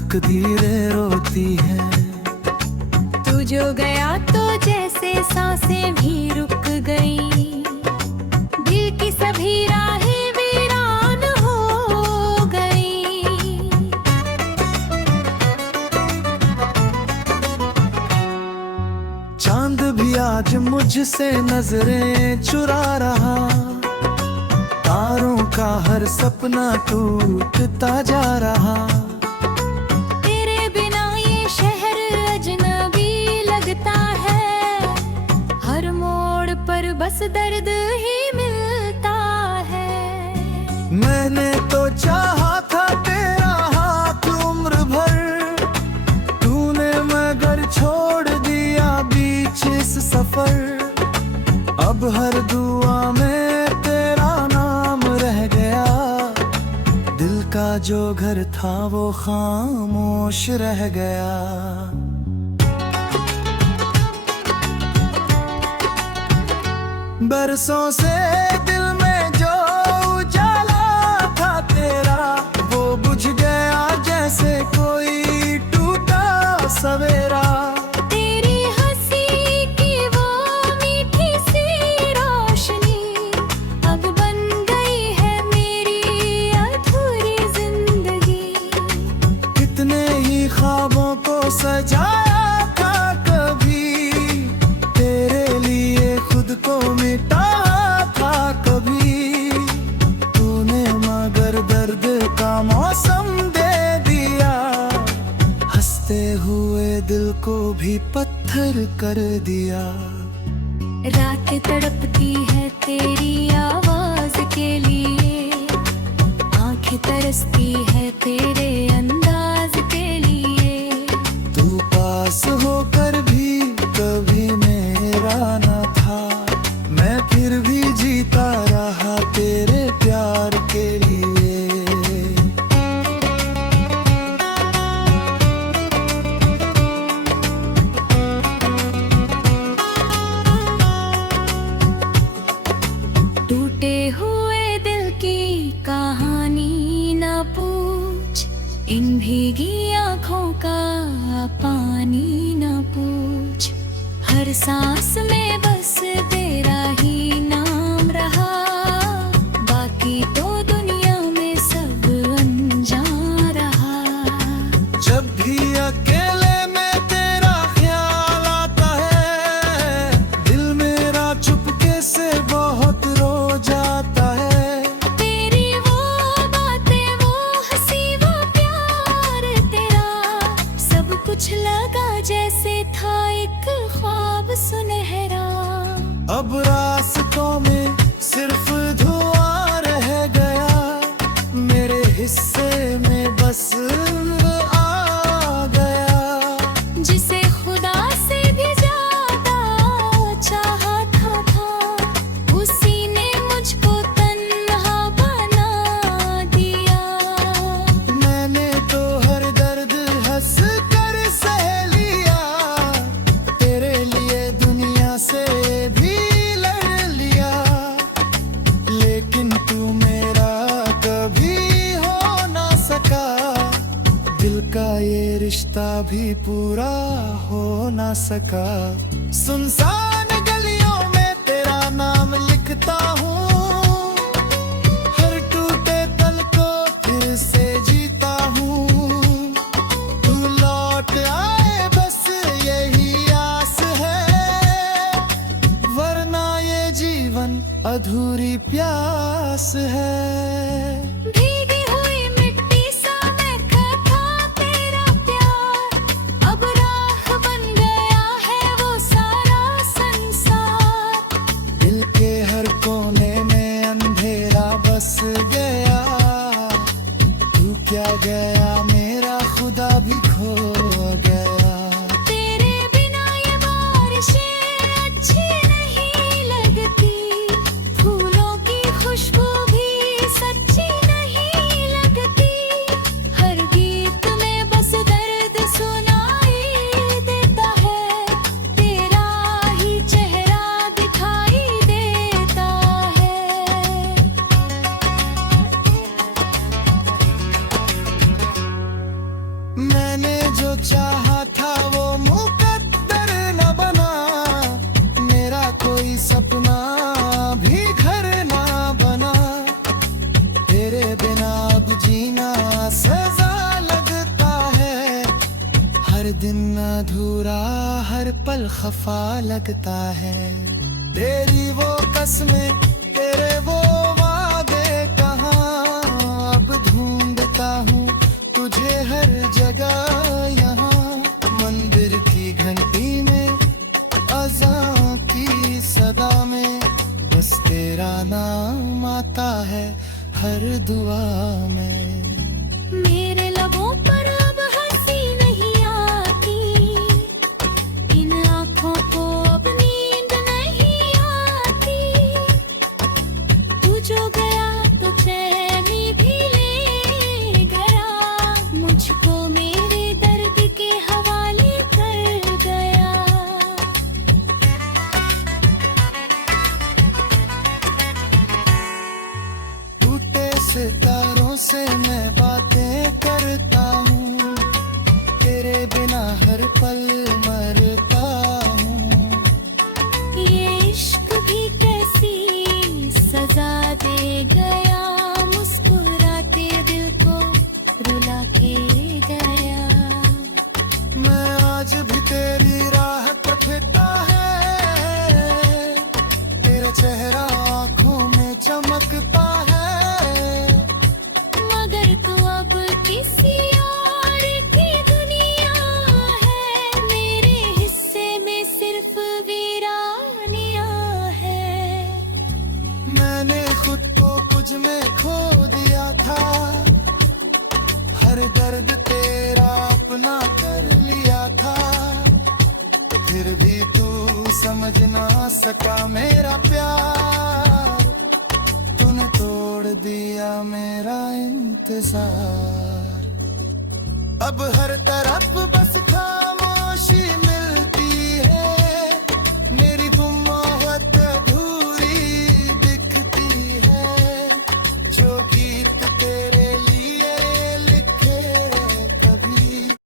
तकदीरें रोती है। तू जो गया तो जैसे सांसें भी रुक गई, दिल की सभी राहें वीरान हो गई। चांद भी आज मुझसे नजरें चुरा रहा, तारों का हर सपना टूटता जा रहा। तेरे बिना ये शहर अजनबी लगता है, हर मोड़ पर बस दर्द ही मिलता है। मैंने तो चाहा था तेरा हाथ उम्र भर, तूने मगर छोड़ दिया बीच इस सफर। अब हर दुआ में तेरा नाम रह गया, दिल का जो घर था वो खामोश रह गया। बरसों से दिल में जो उजाला था तेरा, वो बुझ गया जैसे कोई टूटा सवेरा। तेरी हंसी की वो मीठी सी रोशनी अब बन गई है मेरी अधूरी जिंदगी। कितने ही ख्वाबों को सजाया था कभी, तेरे लिए खुद को मिटाया था कभी। तूने मगर दर्द का मौसम दे दिया, हंसते हुए दिल को भी पत्थर कर दिया। रात तड़पती है तेरी आवाज के लिए, आंखें तरसती है तेरे अंदाज के लिए। तू पास होकर भी कभी मेरा न था, मैं फिर भी जीता रहा तेरे प्यार के लिए। टूटे हुए दिल की कहानी ना पूछ, इन भीगी आँखों का पानी ना पूछ। हर सांस में बस तेरा ही नाम रहा, बाकी तो दुनिया में सब अनजान रहा। जब भी अकेले में तेरा ख्याल आता है, दिल मेरा चुपके से बहुत रो जाता है। तेरी वो बातें, वो हंसी, वो प्यार तेरा, सब कुछ लगा जैसे था एक ख्वाब सुनहरा। अब रास्तों में सिर्फ धुआं रह गया, मेरे हिस्से में बस आ गया। जिसे खुदा से भी ज्यादा चाहता था, उसी ने मुझको तन्हा बना दिया। मैंने तो हर दर्द हंस कर सह लिया, तेरे लिए दुनिया से भी लड़ लिया। लेकिन तू मेरा कभी हो ना सका, दिल का ये रिश्ता भी पूरा हो ना सका। सुनसान गलियों में तेरा नाम लिखता हूँ, हर टूटे तल को फिर से जीता हूँ। तू लौट आए बस यही आस है, वरना ये जीवन अधूरी प्यास है। भीगी हुई मिट्टी सा महका था तेरा प्यार, अब राख बन गया है वो सारा संसार। दिल के हर कोने में अंधेरा बस गया, तू क्या गया मेरा खुदा भी खो गया। तेरे बिना ये बारिशें अच्छी नहीं लगती, फूलों की खुशबू भी चाहा था वो मुकद्दर न बना, मेरा कोई सपना भी घर ना बना। तेरे बिना अब जीना सजा लगता है, हर दिन अधूरा हर पल खफा लगता है। तेरी वो कसमें तेरे वो वादे कहाँ, अब ढूंढता हूँ तुझे हर जगह यहाँ। मंदिर की घंटी में अज़ान की सदा में, बस तेरा नाम आता है हर दुआ में। मेरे लबों पर अब हंसी नहीं आती, इन आँखों को अब नींद नहीं आती। तू जो गया तो चैनी भी ले गया, मुझको मेरे दर्द के हवाले कर गया। टूटे सितारों से मैं बातें करता हूँ, तेरे बिना हर पल मरता हूँ। ये इश्क भी कैसी सजा दे गया, मुस्कुराते दिल को रुला के गया। मैं आज भी तेरी राह पर फिरता है, तेरा चेहरा आँखों में चमकता है। मगर तू अब किसी और की दुनिया है, मेरे हिस्से में सिर्फ वीरानियां है। मैंने खुद को कुछ में खो दिया था, हर दर्द तेरा अपना कर लिया था। फिर भी तू समझ ना सका मेरा प्यार, तूने तोड़ दिया मेरा इंतजार। अब हर तरफ